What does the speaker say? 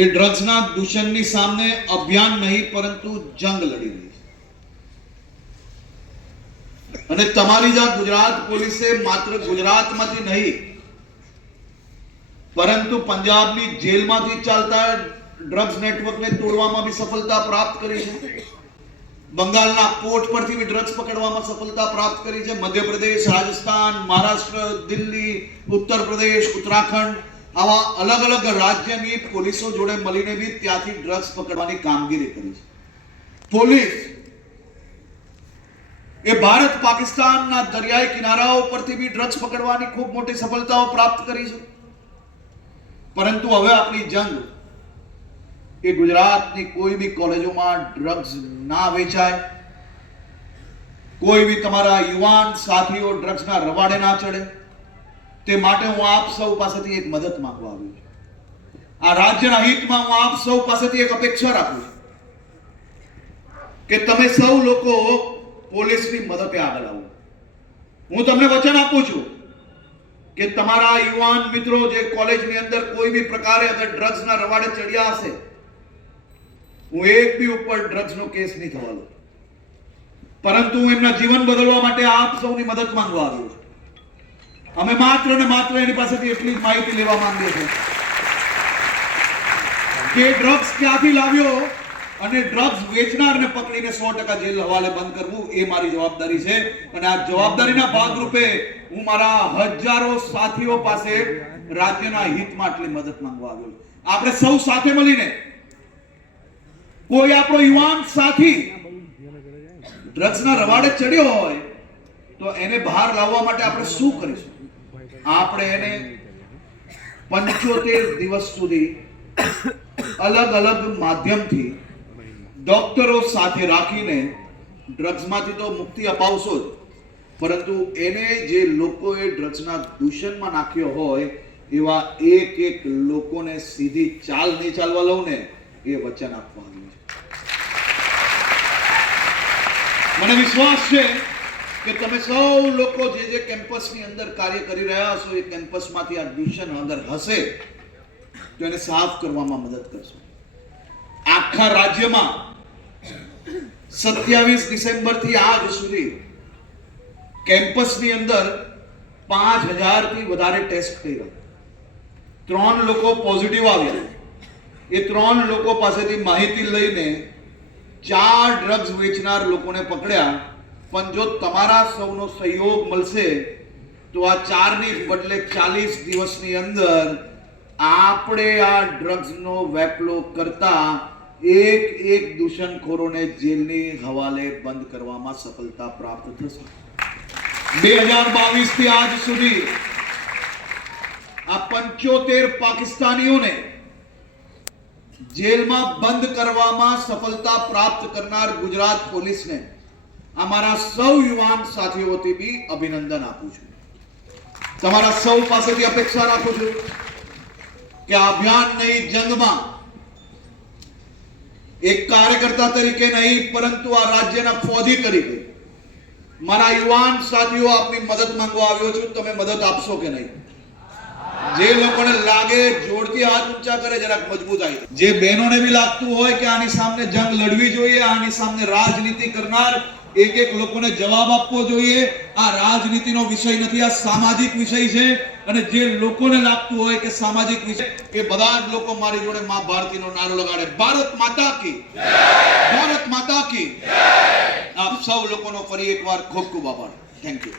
એ ડ્રગ્સના દૂષણની સામે અભિયાન નહીં પરંતુ જંગ લડી રહી છે। અને તમારી જ ગુજરાત પોલીસે માત્ર ગુજરાતમાંથી નહીં પરંતુ પંજાબની જેલમાંથી ચાલતા ડ્રગ્સ નેટવર્કને તોડવામાં બી સફળતા પ્રાપ્ત કરી છે। બંગાળના પોર્ટ પરથી બી ડ્રગ્સ પકડવામાં સફળતા પ્રાપ્ત કરી છે। મધ્યપ્રદેશ, રાજસ્થાન, મહારાષ્ટ્ર, દિલ્હી, ઉત્તર પ્રદેશ, ઉત્તરાખંડ આવા અલગ અલગ રાજ્યની પોલીસો જોડે મળીને બી ત્યાંથી ડ્રગ્સ પકડવાની કામગીરી કરી છે। પોલીસ એ ભારત પાકિસ્તાનના દરિયાઈ કિનારાઓ પરથી બી ડ્રગ્સ પકડવાની ખૂબ મોટી સફળતાઓ પ્રાપ્ત કરી છે। પરંતુ હવે આપણી જંગ એ ગુજરાતની કોઈ બી કોલેજોમાં ડ્રગ્સ ના વેચાય, કોઈ બી તમારા યુવાન સાથીઓ ડ્રગ્સના રવાડે ના ચડે, તે માટે હું આપ સૌ પાસેથી એક મદદ માંગવા આવ્યો છું। આ રાજ્યના હિતમાં હું આપ સૌ પાસેથી એક અપેક્ષા રાખું છું કે તમે સૌ લોકો પોલીસની મદદે આગળ આવો। હું તમને વચન આપું છું કે તમારા યુવાન મિત્રો જે કોલેજની અંદર કોઈ બી પ્રકારે અગર ડ્રગ્સના રવાડે ચડ્યા હશે, હું એક બી ઉપર ડ્રગ્સનો કેસ નહીં થવા દઉં, પરંતુ હું એમના જીવન બદલવા માટે આપ સૌની મદદ માંગવા આવ્યો છું। અમે માત્ર ને માત્ર એની પાસેથી એટલી જ માહિતી લેવા માંગીએ છીએ કે ડ્રગ્સ ક્યાંથી લાવ્યો અને ડ્રગ્સ વેચનારને પકડીને 100% જેલ હવાલે બંધ કરવું એ મારી જવાબદારી છે। અને આ જવાબદારીના ભાગરૂપે હું મારા હજારો સાથીઓ પાસે રાજ્યના હિતમાં આટલી મદદ માંગવા આવ્યો છું। આપણે સૌ સાથે મળીને કોઈ આપણો યુવાન સાથી ડ્રગ્સના રવાડે ચડ્યો હોય તો એને બહાર લાવવા માટે આપણે શું કરીશું? આપણે એને 75 દિવસ સુધી અલગ અલગ માધ્યમથી ડોક્ટરો સાથે રાખીને ડ્રગ્સમાંથી તો મુક્તિ અપાવશો જ, પરંતુ એને જે લોકોએ ડ્રગ્સના દૂષણમાં નાખ્યો હોય એવા એક એક લોકોને સીધી ચાલ નહીં ચાલવા લઉં ને એ વચન આપવા આવ્યું છે। મને વિશ્વાસ છે કે તમે સૌ લોકો જે કેમ્પસની અંદર કાર્ય કરી રહ્યા છો એ કેમ્પસમાંથી આ દૂષણ અગર હશે તો એને સાફ કરવામાં મદદ કરશો। આખા રાજ્યમાં 27 ડિસેમ્બર થી આજ સુધી કેમ્પસની અંદર 5000 થી વધારે ટેસ્ટ કર્યા, 3 લોકો પોઝિટિવ આવ્યા। એ 3 લોકો પાસેથી માહિતી લઈને 4 ડ્રગ્સ વેચનાર લોકોને પકડ્યા। પણ જો તમારા સૌનો સહયોગ મળશે તો આ 4 ની બદલે 40 દિવસની અંદર આપણે આ ડ્રગ્સનો વેપલો કરતા એક એક દૂષણખોરોને જેલની હવાલે બંધ કરવામાં સફળતા પ્રાપ્ત થશે। 2022 થી આજ સુધી આ 75 પાકિસ્તાનીઓને જેલમાં બંધ કરવામાં સફળતા પ્રાપ્ત કરનાર ગુજરાત પોલીસને અમારા સૌ યુવાન સાથીઓથી બી અભિનંદન આપું છું। તમારા સૌ પાસેથી અપેક્ષા રાખું છું કે આ અભિયાન નહીં, જંગમાં એક કાર્યકર્તા તરીકે નહીં પરંતુ આ રાજ્યના ફૌજી તરીકે મારા યુવાન સાથીઓ આપની મદદ માંગવા આવ્યો છું। તમે મદદ આપશો કે નહીં? જે લોકોને લાગે જોડથી હાથ ઊંચા કરે, જરાક મજબૂતાઈ। જે બહેનોને બી લાગતું હોય કે આની સામે જંગ લડવી જોઈએ, આની સામે રાજનીતિ કરનાર એક એક લોકોને જવાબ આપવો જોઈએ, આ રાજનીતિનો વિષય નથી, આ સામાજિક વિષય છે। અને જે લોકોને લાગતું હોય કે સામાજિક વિષય, એ બધા જ લોકો મારી જોડે મા ભારતીનો નારો લગાડે, ભારત માતા કી જય, ભારત માતા કી જય। આપ સૌ લોકોનો ફરી એકવાર ખૂબ ખૂબ આભાર। Thank you.